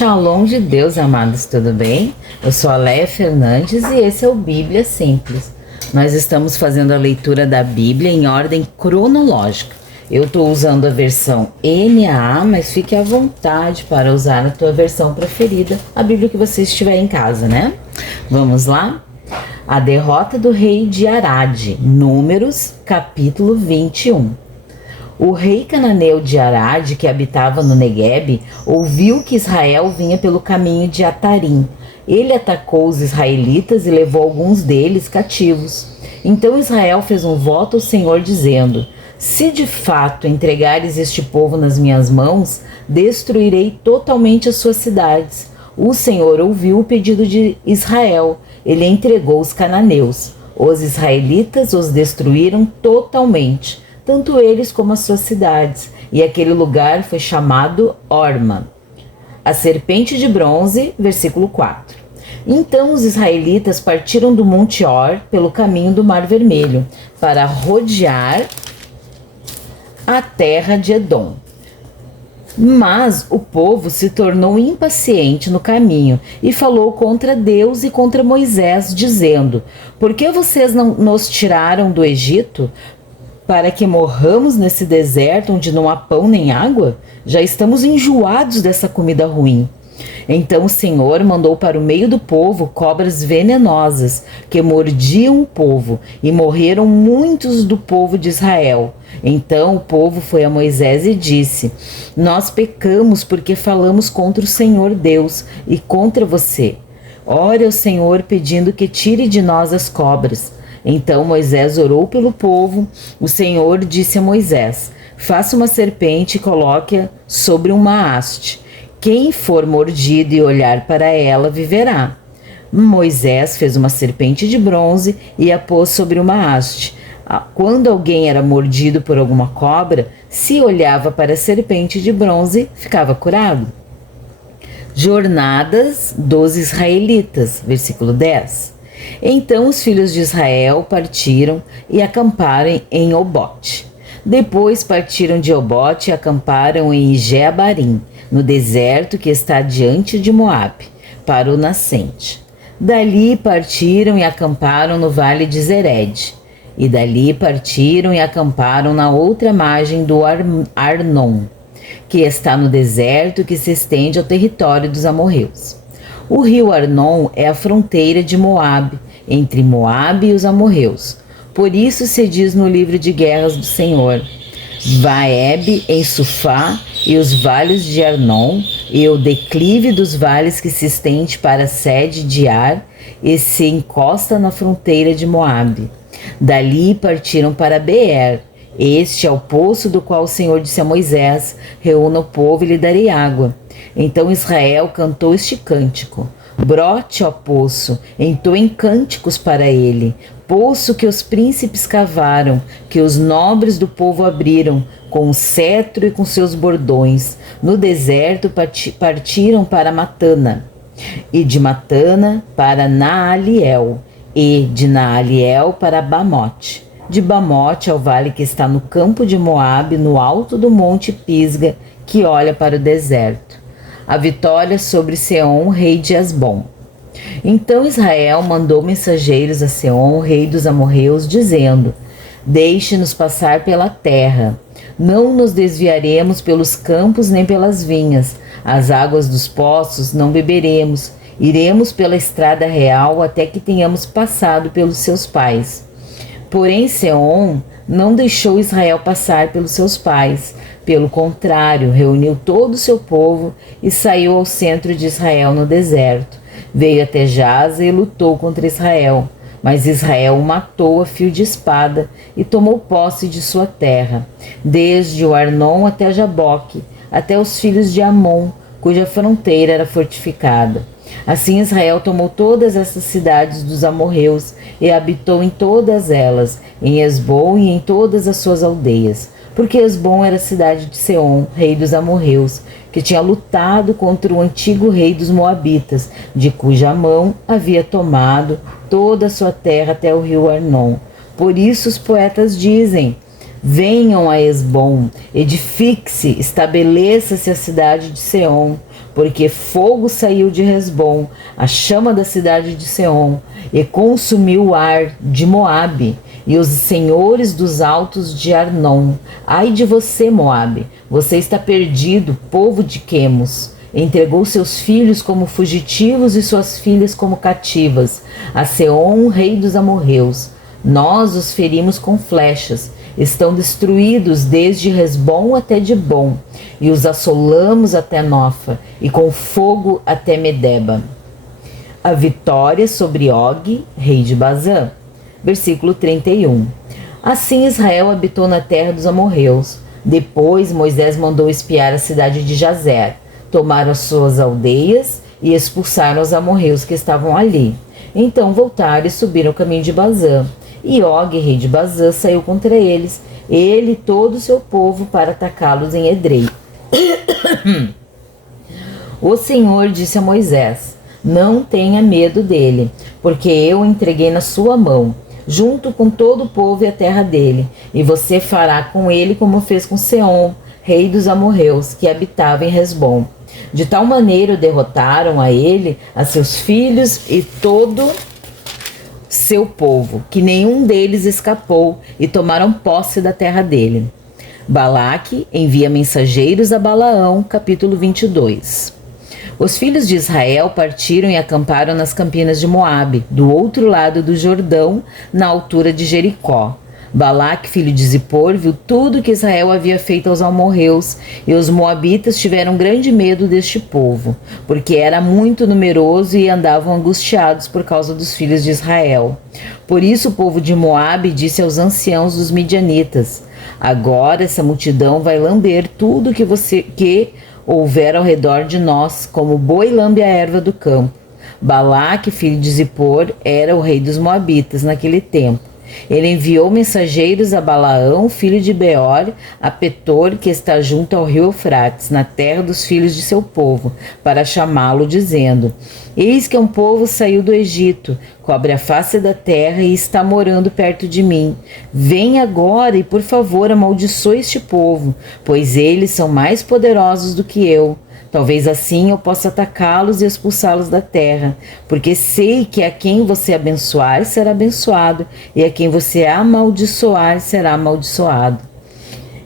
Shalom de Deus, amados, tudo bem? Eu sou a Léa Fernandes e esse é o Bíblia Simples. Nós estamos fazendo a leitura da Bíblia em ordem cronológica. Eu estou usando a versão NAA, mas fique à vontade para usar a tua versão preferida, a Bíblia que você estiver em casa, né? Vamos lá? A derrota do rei de Arad, Números, capítulo 21. O rei cananeu de Arad, que habitava no Neguebe, ouviu que Israel vinha pelo caminho de Atarim. Ele atacou os israelitas e levou alguns deles cativos. Então Israel fez um voto ao Senhor, dizendo: se de fato entregares este povo nas minhas mãos, destruirei totalmente as suas cidades. O Senhor ouviu o pedido de Israel. Ele entregou os cananeus. Os israelitas os destruíram totalmente, tanto eles como as suas cidades, e aquele lugar foi chamado Horma. A serpente de bronze, versículo 4. Então os israelitas partiram do Monte Hor pelo caminho do Mar Vermelho, para rodear a terra de Edom. Mas o povo se tornou impaciente no caminho e falou contra Deus e contra Moisés, dizendo: por que vocês não nos tiraram do Egito para que morramos nesse deserto onde não há pão nem água? Já estamos enjoados dessa comida ruim. Então o Senhor mandou para o meio do povo cobras venenosas que mordiam o povo, e morreram muitos do povo de Israel. Então o povo foi a Moisés e disse: nós pecamos porque falamos contra o Senhor Deus e contra você. Ore ao Senhor pedindo que tire de nós as cobras. Então Moisés orou pelo povo. O Senhor disse a Moisés: faça uma serpente e coloque-a sobre uma haste. Quem for mordido e olhar para ela viverá. Moisés fez uma serpente de bronze e a pôs sobre uma haste. Quando alguém era mordido por alguma cobra, se olhava para a serpente de bronze, ficava curado. Jornadas dos israelitas, versículo 10. Então os filhos de Israel partiram e acamparam em Obote. Depois partiram de Obote e acamparam em Jeabarim, no deserto que está diante de Moabe, para o nascente. Dali partiram e acamparam no vale de Zered. E dali partiram e acamparam na outra margem do Arnon, que está no deserto que se estende ao território dos amorreus. O rio Arnon é a fronteira de Moabe, entre Moabe e os amorreus. Por isso se diz no livro de guerras do Senhor: Vaeb em Sufá e os vales de Arnon, e o declive dos vales que se estende para a sede de Ar e se encosta na fronteira de Moabe. Dali partiram para Beer. Este é o poço do qual o Senhor disse a Moisés: reúna o povo e lhe darei água. Então Israel cantou este cântico: brote, ó poço, entoem cânticos para ele, poço que os príncipes cavaram, que os nobres do povo abriram, com o cetro e com seus bordões. No deserto partiram para Matana, e de Matana para Naaliel, e de Naaliel para Bamote. De Bamote ao vale que está no campo de Moabe, no alto do monte Pisga, que olha para o deserto. A vitória sobre Seom, rei de Asbom. Então Israel mandou mensageiros a Seom, rei dos amorreus, dizendo: deixe-nos passar pela terra. Não nos desviaremos pelos campos nem pelas vinhas. As águas dos poços não beberemos. Iremos pela estrada real até que tenhamos passado pelos seus pais. Porém Seom não deixou Israel passar pelos seus pais. Pelo contrário, reuniu todo o seu povo e saiu ao centro de Israel no deserto. Veio até Jaza e lutou contra Israel. Mas Israel o matou a fio de espada e tomou posse de sua terra, desde o Arnon até Jaboque, até os filhos de Amon, cuja fronteira era fortificada. Assim Israel tomou todas essas cidades dos amorreus e habitou em todas elas, em Esbom e em todas as suas aldeias. Porque Esbom era a cidade de Seom, rei dos amorreus, que tinha lutado contra o antigo rei dos moabitas, de cuja mão havia tomado toda a sua terra até o rio Arnon. Por isso os poetas dizem: venham a Esbom, edifique-se, estabeleça-se a cidade de Seom, porque fogo saiu de Hesbom, a chama da cidade de Seom, e consumiu o ar de Moabe, e os senhores dos altos de Arnon. Ai de você, Moabe, você está perdido, povo de Quemos. Entregou seus filhos como fugitivos e suas filhas como cativas, a Seom, rei dos amorreus. Nós os ferimos com flechas, estão destruídos desde Hesbom até Dibom, e os assolamos até Nofa, e com fogo até Medeba. A vitória sobre Og, rei de Bazã. Versículo 31. Assim Israel habitou na terra dos amorreus. Depois Moisés mandou espiar a cidade de Jazer. Tomaram as suas aldeias e expulsaram os amorreus que estavam ali. Então voltaram e subiram o caminho de Bazã. E Og, rei de Bazã, saiu contra eles, ele e todo o seu povo, para atacá-los em Edrei. O Senhor disse a Moisés: não tenha medo dele, porque eu o entreguei na sua mão, junto com todo o povo e a terra dele, e você fará com ele como fez com Seom, rei dos amorreus, que habitava em Hesbom. De tal maneira o derrotaram a ele, a seus filhos e todo seu povo, que nenhum deles escapou, e tomaram posse da terra dele. Balaque envia mensageiros a Balaão, capítulo 22. Os filhos de Israel partiram e acamparam nas campinas de Moabe, do outro lado do Jordão, na altura de Jericó. Balaque, filho de Zippor, viu tudo que Israel havia feito aos amorreus, e os moabitas tiveram grande medo deste povo, porque era muito numeroso e andavam angustiados por causa dos filhos de Israel. Por isso o povo de Moabe disse aos anciãos dos midianitas: agora essa multidão vai lamber tudo que houver ao redor de nós, como boi lambe a erva do campo. Balaque, filho de Zippor, era o rei dos moabitas naquele tempo. Ele enviou mensageiros a Balaão, filho de Beor, a Petor, que está junto ao rio Eufrates, na terra dos filhos de seu povo, para chamá-lo, dizendo: eis que um povo saiu do Egito, cobre a face da terra e está morando perto de mim. Vem agora e, por favor, amaldiçoe este povo, pois eles são mais poderosos do que eu. Talvez assim eu possa atacá-los e expulsá-los da terra, porque sei que a quem você abençoar será abençoado, e a quem você amaldiçoar será amaldiçoado.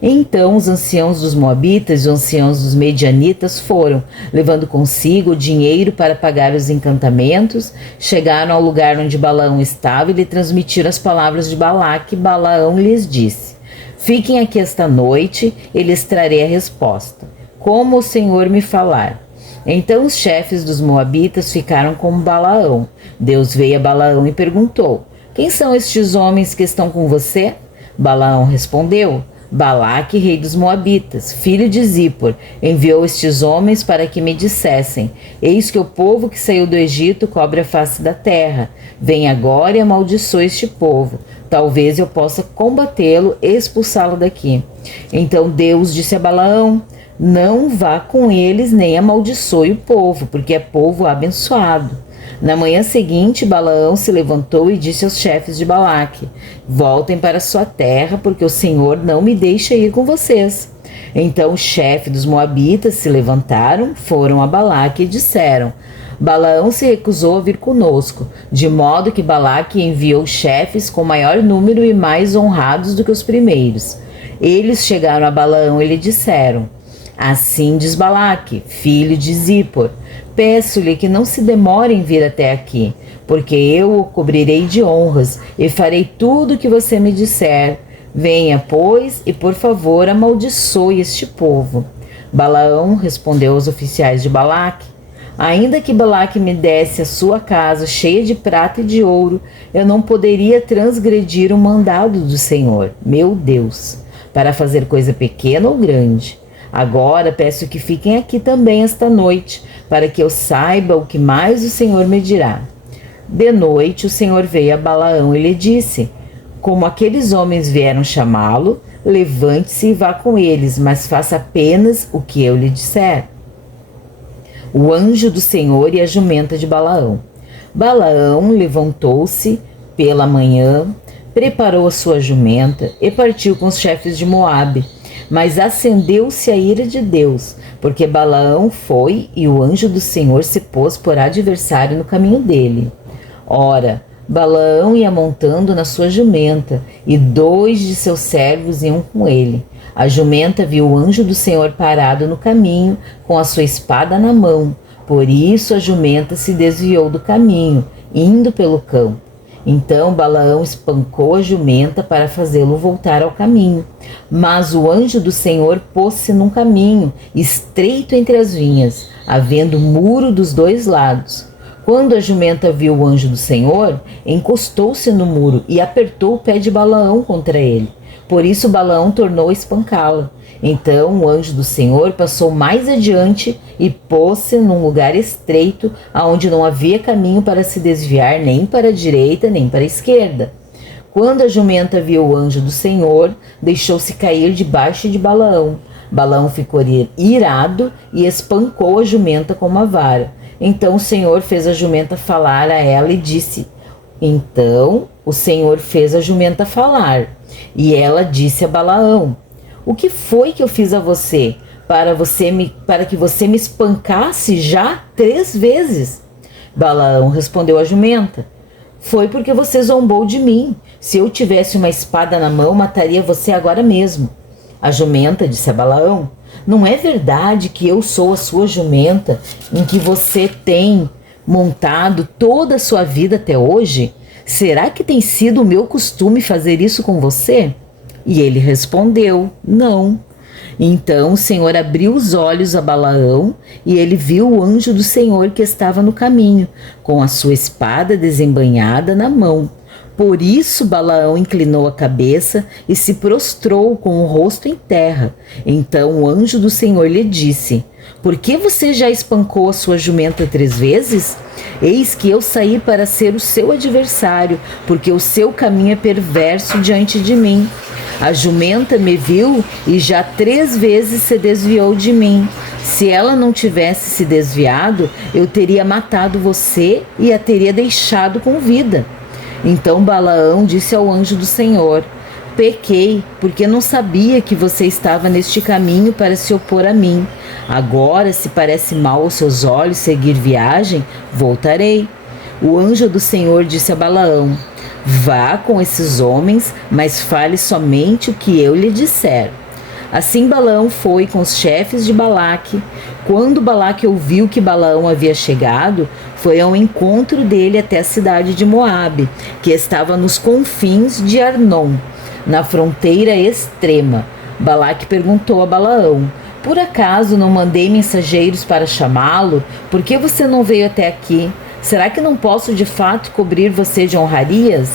Então os anciãos dos moabitas e os anciãos dos medianitas foram, levando consigo dinheiro para pagar os encantamentos, chegaram ao lugar onde Balaão estava e lhe transmitiram as palavras de Balaque. Balaão lhes disse: fiquem aqui esta noite e lhes trarei a resposta, como o Senhor me falar. Então os chefes dos moabitas ficaram com Balaão. Deus veio a Balaão e perguntou: quem são estes homens que estão com você? Balaão respondeu: Balaque, rei dos moabitas, filho de Zippor, enviou estes homens para que me dissessem: eis que o povo que saiu do Egito cobre a face da terra. Vem agora e amaldiçoe este povo. Talvez eu possa combatê-lo e expulsá-lo daqui. Então Deus disse a Balaão: não vá com eles nem amaldiçoe o povo, porque é povo abençoado. Na manhã seguinte, Balaão se levantou e disse aos chefes de Balaque: voltem para sua terra, porque o Senhor não me deixa ir com vocês. Então o chefe dos moabitas se levantaram, foram a Balaque e disseram: Balaão se recusou a vir conosco, de modo que Balaque enviou chefes com maior número e mais honrados do que os primeiros. Eles chegaram a Balaão e lhe disseram: assim diz Balaque, filho de Zippor: peço-lhe que não se demore em vir até aqui, porque eu o cobrirei de honras e farei tudo o que você me disser. Venha, pois, e por favor amaldiçoe este povo. Balaão respondeu aos oficiais de Balaque: ainda que Balaque me desse a sua casa cheia de prata e de ouro, eu não poderia transgredir o mandado do Senhor, meu Deus, para fazer coisa pequena ou grande. Agora peço que fiquem aqui também esta noite, para que eu saiba o que mais o Senhor me dirá. De noite o Senhor veio a Balaão e lhe disse: como aqueles homens vieram chamá-lo, levante-se e vá com eles, mas faça apenas o que eu lhe disser. O anjo do Senhor e a jumenta de Balaão. Balaão levantou-se pela manhã, preparou a sua jumenta e partiu com os chefes de Moabe. Mas acendeu-se a ira de Deus, porque Balaão foi e o anjo do Senhor se pôs por adversário no caminho dele. Ora, Balaão ia montando na sua jumenta, e 2 de seus servos iam com ele. A jumenta viu o anjo do Senhor parado no caminho, com a sua espada na mão. Por isso a jumenta se desviou do caminho, indo pelo campo. Então Balaão espancou a jumenta para fazê-lo voltar ao caminho. Mas o anjo do Senhor pôs-se num caminho, estreito entre as vinhas, havendo muro dos 2 lados. Quando a jumenta viu o anjo do Senhor, encostou-se no muro e apertou o pé de Balaão contra ele. Por isso Balaão tornou a espancá-la. Então o anjo do Senhor passou mais adiante e pôs-se num lugar estreito, aonde não havia caminho para se desviar nem para a direita nem para a esquerda. Quando a jumenta viu o anjo do Senhor, deixou-se cair debaixo de Balaão. Balaão ficou irado e espancou a jumenta com uma vara. Então o Senhor fez a jumenta falar a ela e disse... Então o Senhor fez a jumenta falar, e ela disse a Balaão: o que foi que eu fiz a você, para que você me espancasse já 3 vezes? Balaão respondeu à jumenta: foi porque você zombou de mim. Se eu tivesse uma espada na mão, mataria você agora mesmo. A jumenta disse a Balaão: não é verdade que eu sou a sua jumenta, em que você tem montado toda a sua vida até hoje? Será que tem sido o meu costume fazer isso com você? E ele respondeu: não. Então o Senhor abriu os olhos a Balaão, e ele viu o anjo do Senhor que estava no caminho, com a sua espada desembainhada na mão. Por isso Balaão inclinou a cabeça e se prostrou com o rosto em terra. Então o anjo do Senhor lhe disse: por que você já espancou a sua jumenta 3 vezes? Eis que eu saí para ser o seu adversário, porque o seu caminho é perverso diante de mim. A jumenta me viu e já 3 vezes se desviou de mim. Se ela não tivesse se desviado, eu teria matado você e a teria deixado com vida. Então Balaão disse ao anjo do Senhor: pequei, porque não sabia que você estava neste caminho para se opor a mim. Agora, se parece mal aos seus olhos seguir viagem, voltarei. O anjo do Senhor disse a Balaão: vá com esses homens, mas fale somente o que eu lhe disser. Assim Balaão foi com os chefes de Balaque. Quando Balaque ouviu que Balaão havia chegado, foi ao encontro dele até a cidade de Moabe, que estava nos confins de Arnon, na fronteira extrema. Balaque perguntou a Balaão: por acaso não mandei mensageiros para chamá-lo? Por que você não veio até aqui? Será que não posso de fato cobrir você de honrarias?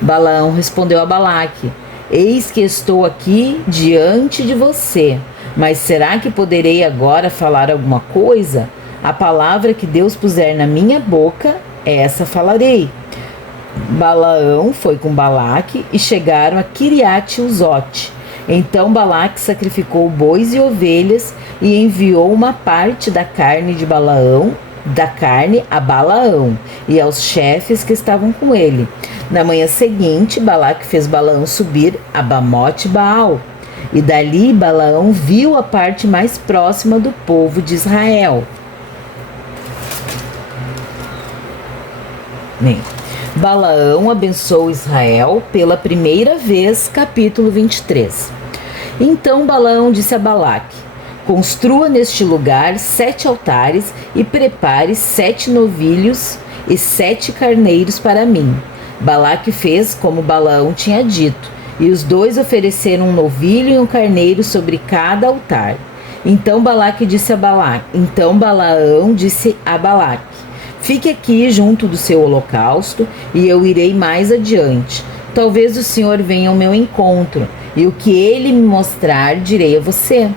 Balaão respondeu a Balaque: eis que estou aqui diante de você, mas será que poderei agora falar alguma coisa? A palavra que Deus puser na minha boca, essa falarei. Balaão foi com Balaque e chegaram a Quiriate-Uzote. Então Balaque sacrificou bois e ovelhas e enviou uma parte da carne a Balaão e aos chefes que estavam com ele. Na manhã seguinte, Balaque fez Balaão subir a Bamote-Baal. E dali Balaão viu a parte mais próxima do povo de Israel. Balaão abençoou Israel pela primeira vez, capítulo 23. Então Balaão disse a Balaque: construa neste lugar 7 altares e prepare 7 novilhos e 7 carneiros para mim. Balaque fez como Balaão tinha dito, e os 2 ofereceram um novilho e um carneiro sobre cada altar. Então Balaão disse a Balaque: fique aqui junto do seu holocausto, e eu irei mais adiante. Talvez o Senhor venha ao meu encontro, e o que ele me mostrar direi a você.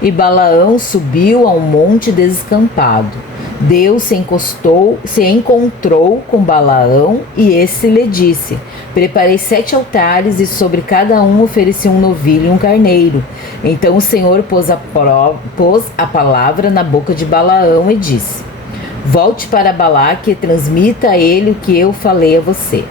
E Balaão subiu a um monte descampado. Deus se encontrou com Balaão, e esse lhe disse: preparei 7 altares, e sobre cada um ofereci um novilho e um carneiro. Então o Senhor pôs a palavra na boca de Balaão e disse: volte para Balaque e transmita a ele o que eu falei a você.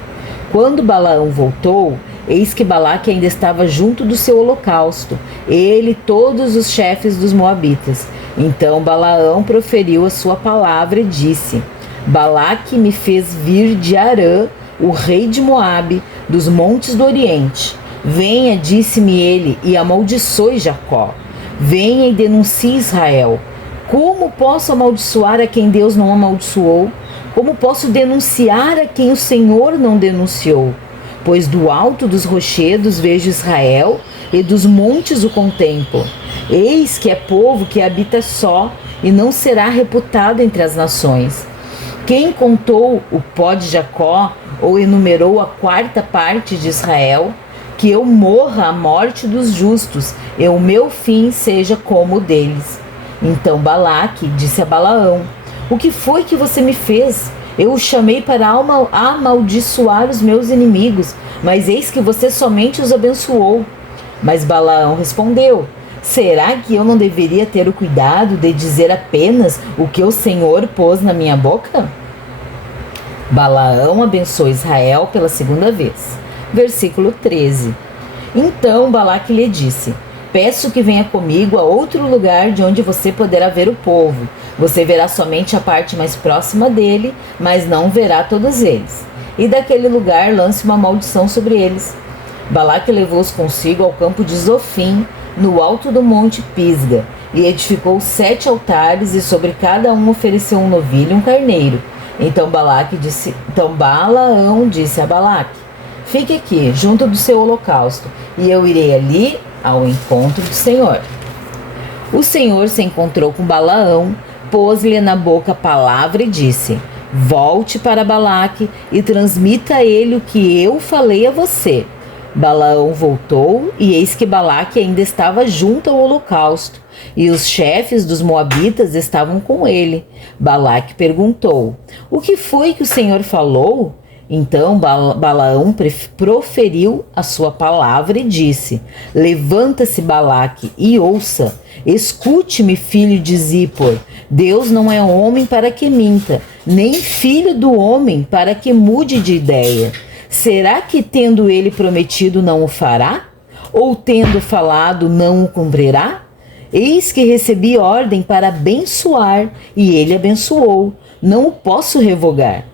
Quando Balaão voltou, eis que Balaque ainda estava junto do seu holocausto, ele e todos os chefes dos moabitas. Então Balaão proferiu a sua palavra e disse: Balaque me fez vir de Arã, o rei de Moabe, dos montes do Oriente. Venha, disse-me ele, e amaldiçoe Jacó. Venha e denuncie Israel. Como posso amaldiçoar a quem Deus não amaldiçoou? Como posso denunciar a quem o Senhor não denunciou? Pois do alto dos rochedos vejo Israel, e dos montes o contemplo. Eis que é povo que habita só, e não será reputado entre as nações. Quem contou o pó de Jacó, ou enumerou a quarta parte de Israel? Que eu morra a morte dos justos, e o meu fim seja como o deles. Então Balaque disse a Balaão: O que foi que você me fez? Eu o chamei para amaldiçoar os meus inimigos, mas eis que você somente os abençoou. Mas Balaão respondeu: Será que eu não deveria ter o cuidado de dizer apenas o que o Senhor pôs na minha boca? Balaão abençoou Israel pela segunda vez. Versículo 13. Então Balaque lhe disse: Peço que venha comigo a outro lugar de onde você poderá ver o povo. Você verá somente a parte mais próxima dele, mas não verá todos eles. E daquele lugar lance uma maldição sobre eles. Balaque levou-os consigo ao campo de Zofim, no alto do monte Pisga, e edificou 7 altares, e sobre cada um ofereceu um novilho e um carneiro. Então Balaão disse a Balaque: Fique aqui, junto do seu holocausto, e eu irei ali ao encontro do Senhor. O Senhor se encontrou com Balaão, pôs-lhe na boca a palavra e disse: Volte para Balaque e transmita a ele o que eu falei a você. Balaão voltou, e eis que Balaque ainda estava junto ao holocausto, e os chefes dos moabitas estavam com ele. Balaque perguntou: O que foi que o Senhor falou? Então Balaão proferiu a sua palavra e disse: Levanta-se, Balaque, e ouça. Escute-me, filho de Zippor. Deus não é homem para que minta, nem filho do homem para que mude de ideia. Será que, tendo ele prometido, não o fará? Ou, tendo falado, não o cumprirá? Eis que recebi ordem para abençoar, e ele abençoou. Não o posso revogar.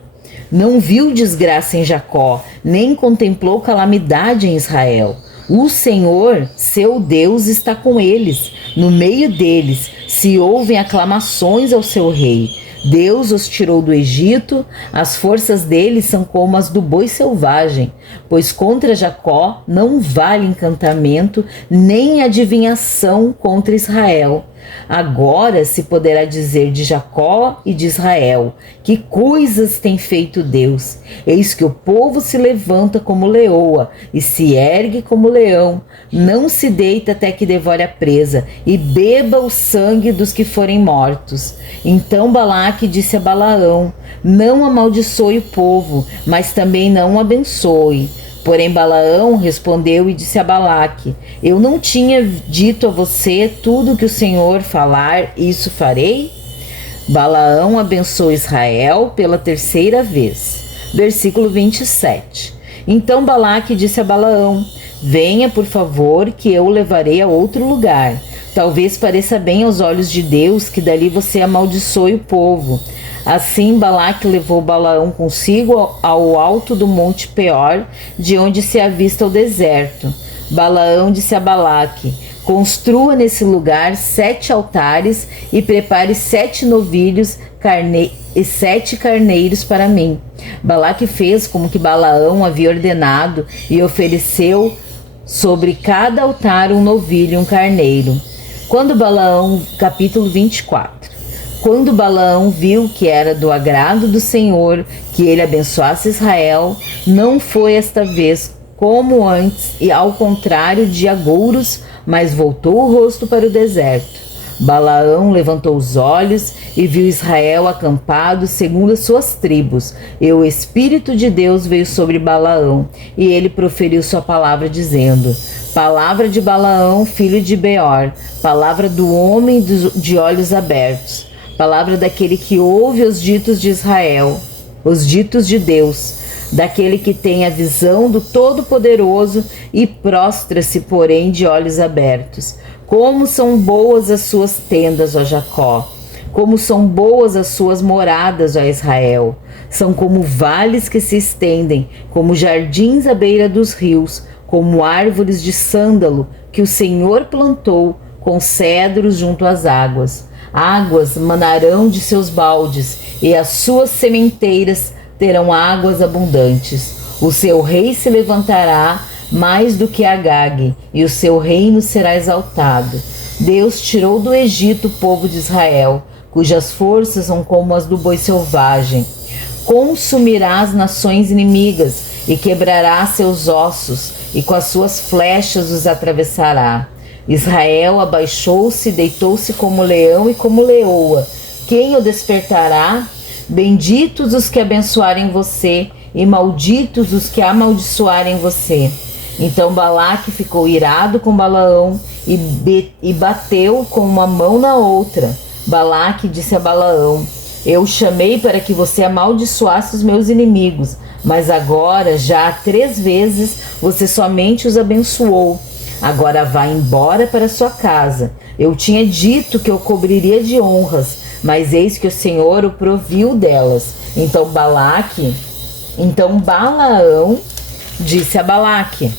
Não viu desgraça em Jacó, nem contemplou calamidade em Israel. O Senhor, seu Deus, está com eles, no meio deles, se ouvem aclamações ao seu rei. Deus os tirou do Egito, as forças deles são como as do boi selvagem, pois contra Jacó não vale encantamento, nem adivinhação contra Israel. Agora se poderá dizer de Jacó e de Israel: que coisas tem feito Deus! Eis que o povo se levanta como leoa e se ergue como leão, não se deita até que devore a presa e beba o sangue dos que forem mortos. Então Balaque disse a Balaão: Não amaldiçoe o povo, mas também não o abençoe. Porém Balaão respondeu e disse a Balaque: Eu não tinha dito a você tudo o que o Senhor falar, isso farei? Balaão abençoou Israel pela terceira vez. Versículo 27. Então Balaque disse a Balaão: Venha, por favor, que eu o levarei a outro lugar. Talvez pareça bem aos olhos de Deus que dali você amaldiçoe o povo. Assim Balaque levou Balaão consigo ao alto do monte Peor, de onde se avista o deserto. Balaão disse a Balaque: Construa nesse lugar 7 altares e prepare 7 novilhos e 7 carneiros para mim. Balaque fez como que Balaão havia ordenado e ofereceu sobre cada altar um novilho e um carneiro. Capítulo 24. Quando Balaão viu que era do agrado do Senhor que ele abençoasse Israel, não foi esta vez como antes, e ao contrário de agouros, mas voltou o rosto para o deserto. Balaão levantou os olhos e viu Israel acampado segundo as suas tribos, e o Espírito de Deus veio sobre Balaão, e ele proferiu sua palavra, dizendo: Palavra de Balaão, filho de Beor, palavra do homem de olhos abertos, palavra daquele que ouve os ditos de Israel, os ditos de Deus. daquele que tem a visão do Todo-Poderoso e prostra-se, porém, de olhos abertos. Como são boas as suas tendas, ó Jacó! Como são boas as suas moradas, ó Israel! São como vales que se estendem, como jardins à beira dos rios, como árvores de sândalo que o Senhor plantou, com cedros junto às águas. Águas manarão de seus baldes, e as suas sementeiras terão águas abundantes. O seu rei se levantará mais do que Agag, e o seu reino será exaltado. Deus tirou do Egito o povo de Israel, cujas forças são como as do boi selvagem. Consumirá as nações inimigas e quebrará seus ossos, e com as suas flechas os atravessará. Israel abaixou-se, deitou-se como leão e como leoa. Quem o despertará? Benditos os que abençoarem você, e malditos os que amaldiçoarem você. Então Balaque ficou irado com Balaão e bateu com uma mão na outra. Balaque disse a Balaão: eu o chamei para que você amaldiçoasse os meus inimigos, mas agora já 3 vezes você somente os abençoou. Agora vá embora para sua casa. Eu tinha dito que eu cobriria de honras, mas eis que o Senhor o proviu delas. Então Balaão disse a Balaque: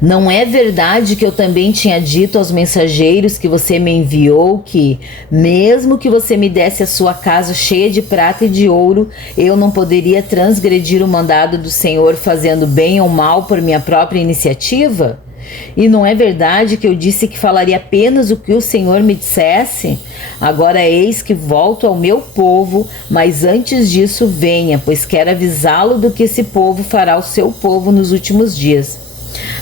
não é verdade que eu também tinha dito aos mensageiros que você me enviou que, mesmo que você me desse a sua casa cheia de prata e de ouro, eu não poderia transgredir o mandado do Senhor fazendo bem ou mal por minha própria iniciativa? E não é verdade que eu disse que falaria apenas o que o Senhor me dissesse? Agora eis que volto ao meu povo, mas antes disso venha, pois quero avisá-lo do que esse povo fará ao seu povo nos últimos dias.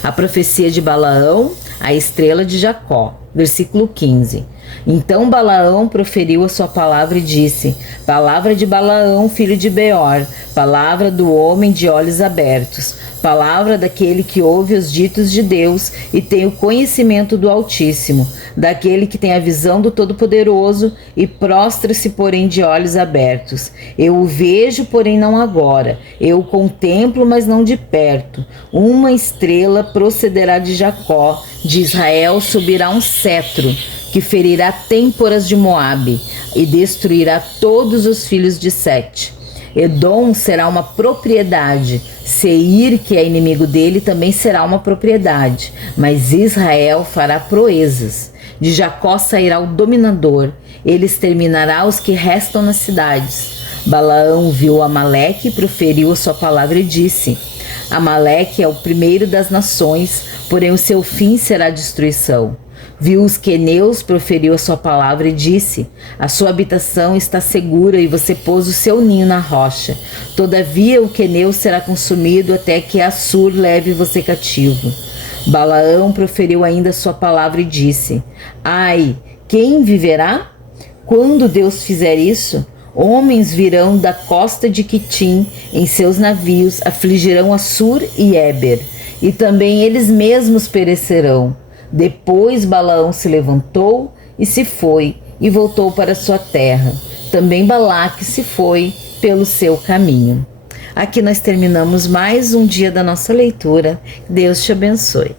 A profecia de Balaão, a estrela de Jacó. Versículo 15. Então Balaão proferiu a sua palavra e disse: palavra de Balaão, filho de Beor, palavra do homem de olhos abertos, palavra daquele que ouve os ditos de Deus e tem o conhecimento do Altíssimo, daquele que tem a visão do Todo-Poderoso e prostra-se, porém, de olhos abertos. Eu o vejo, porém não agora. Eu o contemplo, mas não de perto. Uma estrela procederá de Jacó, de Israel subirá um cetro, que ferirá têmporas de Moabe e destruirá todos os filhos de Sete. Edom será uma propriedade, Seir, que é inimigo dele, também será uma propriedade, mas Israel fará proezas. De Jacó sairá o dominador, ele exterminará os que restam nas cidades. Balaão viu Amaleque e proferiu a sua palavra e disse: Amaleque é o primeiro das nações, porém o seu fim será destruição. Viu os queneus, proferiu a sua palavra e disse: a sua habitação está segura e você pôs o seu ninho na rocha. Todavia o queneu será consumido até que Assur leve você cativo. Balaão proferiu ainda a sua palavra e disse: ai, quem viverá? Quando Deus fizer isso, homens virão da costa de Quitim em seus navios, afligirão Assur e Éber, e também eles mesmos perecerão. Depois Balaão se levantou e se foi, e voltou para sua terra. Também Balaque se foi pelo seu caminho. Aqui nós terminamos mais um dia da nossa leitura. Deus te abençoe.